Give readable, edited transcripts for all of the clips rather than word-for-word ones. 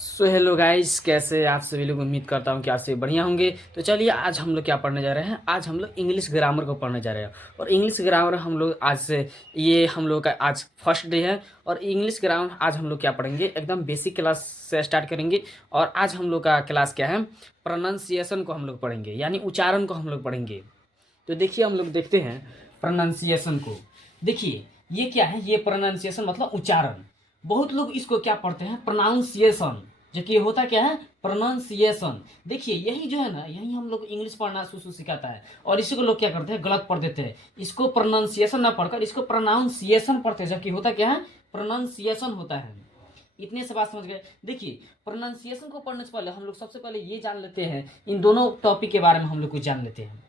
So hello guys, कैसे आप सभी लोग। उम्मीद करता हूँ कि आप सभी बढ़िया होंगे। तो चलिए आज हम लोग क्या पढ़ने जा रहे हैं। आज हम लोग इंग्लिश ग्रामर को पढ़ने जा रहे हैं। और इंग्लिश ग्रामर हम लोग आज से ये हम लोग का आज फर्स्ट डे है। और इंग्लिश ग्रामर आज हम लोग क्या पढ़ेंगे, एकदम बेसिक क्लास से स्टार्ट करेंगे। और आज हम लोग का क्लास क्या है, प्रोनाउंसिएशन को हम लोग पढ़ेंगे, यानी उच्चारण को हम लोग पढ़ेंगे। तो देखिए हम लोग देखते हैं प्रोनाउंसिएशन को। देखिए ये क्या है, ये प्रोनाउंसिएशन मतलब उच्चारण। बहुत लोग इसको क्या पढ़ते हैं, प्रोनाउंसिएशन, जबकि ये होता क्या है, प्रोनाउंसिएशन। देखिए यही जो है ना, यही हम लोग इंग्लिश पढ़ना शुरू सिखाता है। और इसी को लोग क्या करते हैं, गलत पढ़ देते हैं। इसको प्रोनाउंसिएशन ना पढ़कर इसको प्रोनाउंसिएशन पढ़ते हैं, जबकि होता क्या है, प्रोनाउंसिएशन होता है। इतने से बात समझ गए। देखिए प्रोनाउंसिएशन को पढ़ने से पहले हम लोग सबसे पहले ये जान लेते हैं, इन दोनों टॉपिक के बारे में हम लोग कुछ जान लेते हैं।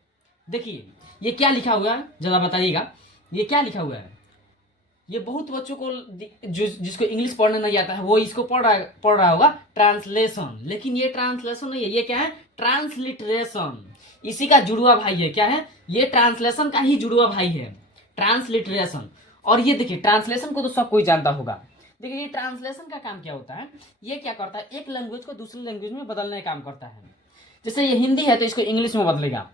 देखिए ये क्या लिखा हुआ है, जरा बताइएगा, ये क्या लिखा हुआ है। ये बहुत बच्चों को जिसको इंग्लिश पढ़ने नहीं आता है वो इसको पढ़ रहा होगा ट्रांसलेशन। लेकिन ये ट्रांसलेशन नहीं है, ये क्या है, ट्रांसलिटरेशन। इसी का जुड़वा भाई है। क्या है, ये ट्रांसलेशन का ही जुड़वा भाई है, ट्रांसलिटरेशन। और ये देखिए ट्रांसलेशन को तो सब कोई जानता होगा। देखिए ये ट्रांसलेशन का काम क्या होता है, ये क्या करता है, एक लैंग्वेज को दूसरी लैंग्वेज में बदलने का काम करता है। जैसे ये हिंदी है तो इसको इंग्लिश में बदलेगा।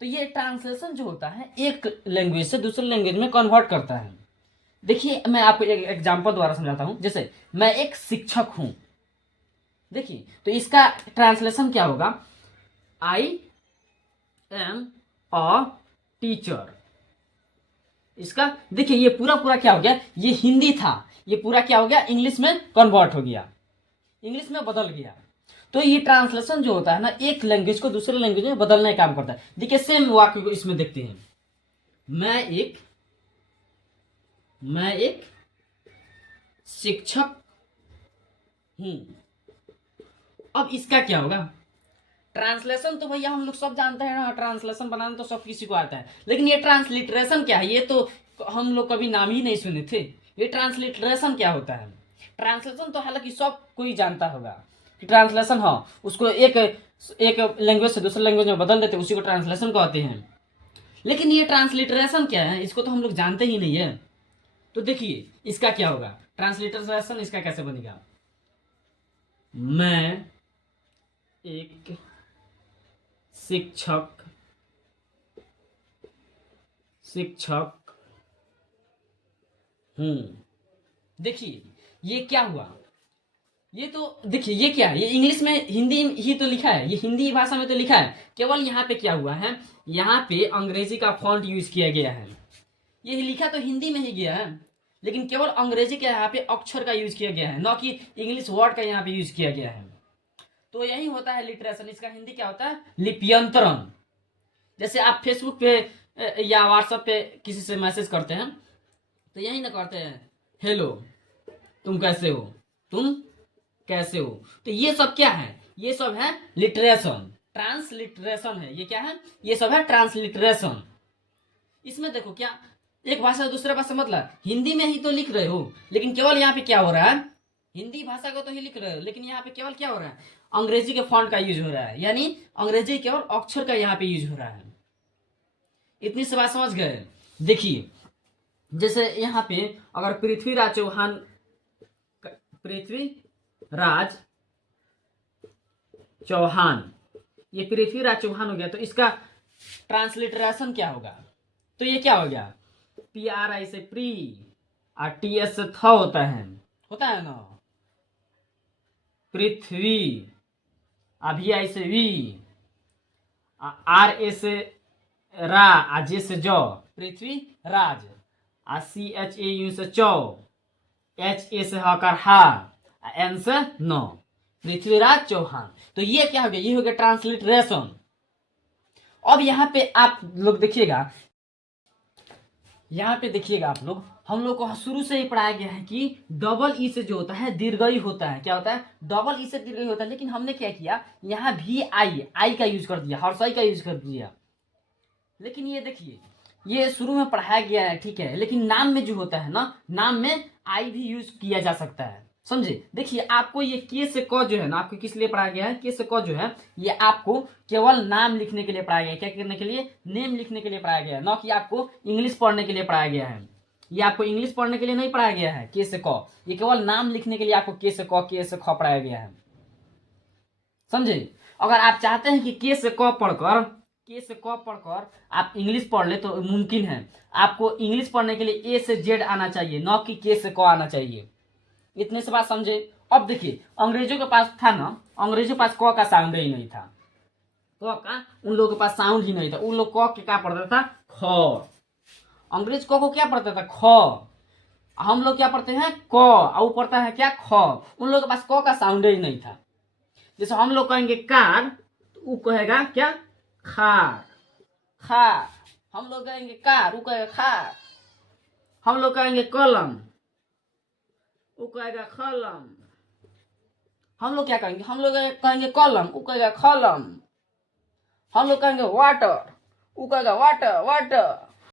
तो ये ट्रांसलेशन जो होता है, एक लैंग्वेज से दूसरी लैंग्वेज में कन्वर्ट करता है। देखिए मैं आपको एक एग्जांपल द्वारा समझाता हूं। जैसे मैं एक शिक्षक हूं, देखिए तो इसका ट्रांसलेशन क्या होगा, आई एम अ टीचर। इसका देखिए ये पूरा पूरा क्या हो गया, ये हिंदी था, ये पूरा क्या हो गया, इंग्लिश में कन्वर्ट हो गया, इंग्लिश में बदल गया। तो ये ट्रांसलेशन जो होता है ना, एक लैंग्वेज को दूसरे लैंग्वेज में बदलने का काम करता है। देखिए सेम वाक्य को इसमें देखते हैं। मैं एक शिक्षक हूं। अब इसका क्या होगा, ट्रांसलेशन तो भैया हम लोग सब जानते हैं ना, ट्रांसलेशन बनाना तो सब किसी को आता है। लेकिन ये ट्रांसलिटरेशन क्या है, ये तो हम लोग कभी नाम ही नहीं सुने थे। ये ट्रांसलिटरेशन क्या होता है। ट्रांसलेशन तो हालांकि सब कोई जानता होगा कि ट्रांसलेशन, हाँ, उसको एक एक लैंग्वेज से दूसरे लैंग्वेज में बदल देते, उसी को ट्रांसलेशन कहते हैं। लेकिन ये ट्रांसलिटरेशन क्या है, इसको तो हम लोग जानते ही नहीं है। तो देखिए इसका क्या होगा, ट्रांसलिटरेशन इसका कैसे बनेगा, मैं एक शिक्षक शिक्षक हूं। देखिए ये क्या हुआ, ये तो देखिए ये क्या है, ये इंग्लिश में हिंदी ही तो लिखा है, ये हिंदी भाषा में तो लिखा है। केवल यहाँ पे क्या हुआ है, यहाँ पे अंग्रेजी का फॉन्ट यूज किया गया है। ये लिखा तो हिंदी में ही गया है, लेकिन केवल अंग्रेजी के यहाँ पे अक्षर का यूज किया गया है, न कि इंग्लिश वर्ड का यहाँ पे यूज किया गया है। तो यही होता है लिटरेशन। इसका हिंदी क्या होता है, लिप्यंतरण। जैसे आप फेसबुक पे या व्हाट्सएप पे किसी से मैसेज करते हैं तो यही ना करते हैं, हेलो तुम कैसे हो, तुम कैसे हो। तो ये सब क्या है, ये सब है लिटरेशन, ट्रांसलिटरेशन है। ये क्या है, ये सब है ट्रांसलिटरेशन। इसमें देखो क्या, एक भाषा से दूसरे भाषा मतलब हिंदी में ही तो लिख रहे हो, लेकिन केवल यहाँ पे क्या हो रहा है, हिंदी भाषा को तो ही लिख रहे हो, लेकिन यहाँ पे केवल क्या हो रहा है, अंग्रेजी के फॉन्ट का यूज हो रहा है, यानी अंग्रेजी केवल अक्षर का यहाँ पे यूज हो रहा है। इतनी सी बात समझ गए। देखिए जैसे यहाँ पे अगर पृथ्वीराज चौहान, ये पृथ्वीराज चौहान हो गया, तो इसका ट्रांसलिटरेशन क्या होगा। तो ये क्या हो गया, PRI से प्री और TS से थ होता है ना, पृथ्वी, अभी से वी, RA से रा, जे से जो, पृथ्वी राज, CHAU से चौ, HA से हकार हा, N से नो, पृथ्वीराज चौहान। तो ये क्या हो गया, ये हो गया ट्रांसलिटरेशन। अब यहाँ पे आप लोग देखिएगा, यहाँ पे देखिएगा आप लोग, हम लोग को शुरू से ही पढ़ाया गया है कि डबल ई से जो होता है दीर्घई होता है। क्या होता है, डबल ई से दीर्घई होता है। लेकिन हमने क्या किया, यहाँ भी आई का यूज कर दिया, हर्षई का यूज कर दिया। लेकिन ये देखिए ये शुरू में पढ़ाया गया है, ठीक है, लेकिन नाम में जो होता है ना, नाम में आई भी यूज किया जा सकता है, समझे। देखिए आपको ये के से क जो है ना, आपको किस लिए पढ़ाया गया है, के से क जो है ये आपको केवल नाम लिखने के लिए पढ़ाया गया है। क्या करने के लिए, नेम लिखने के लिए पढ़ाया गया है, न कि आपको इंग्लिश पढ़ने के लिए पढ़ाया गया है। ये आपको इंग्लिश पढ़ने के लिए नहीं पढ़ाया गया है के से क, ये केवल नाम लिखने के लिए आपको के से क के से ख पढ़ाया गया है, समझे। अगर आप चाहते हैं कि के से क पढ़कर आप इंग्लिश पढ़ ले तो मुमकिन है। आपको इंग्लिश पढ़ने के लिए ए से जेड आना चाहिए, न कि के से क आना चाहिए। इतने से बात समझे। अब देखिए अंग्रेजों के पास था ना, अंग्रेजों के पास क का साउंड ही नहीं था, क का उन लोगों के पास साउंड ही नहीं था। उन लोग क के क्या पढ़ता था, ख। अंग्रेज क को क्या पढ़ता था, ख। हम लोग क्या पढ़ते हैं, क, और वो पढ़ता है क्या, ख। उन लोगों के पास क का साउंड ही नहीं था। जैसे हम लोग कहेंगे कार, तो वो कहेगा क्या, खार, खार। हम लोग कहेंगे कार, वो कहेगा खार। हम लोग कहेंगे कलम, वो कहेगा खलम। हम लोग क्या कहेंगे, हम लोग कहेंगे कलम, वो कहेगा खलम। हम लोग कहेंगे वाटर, वो कहेगा वाटर वाटर।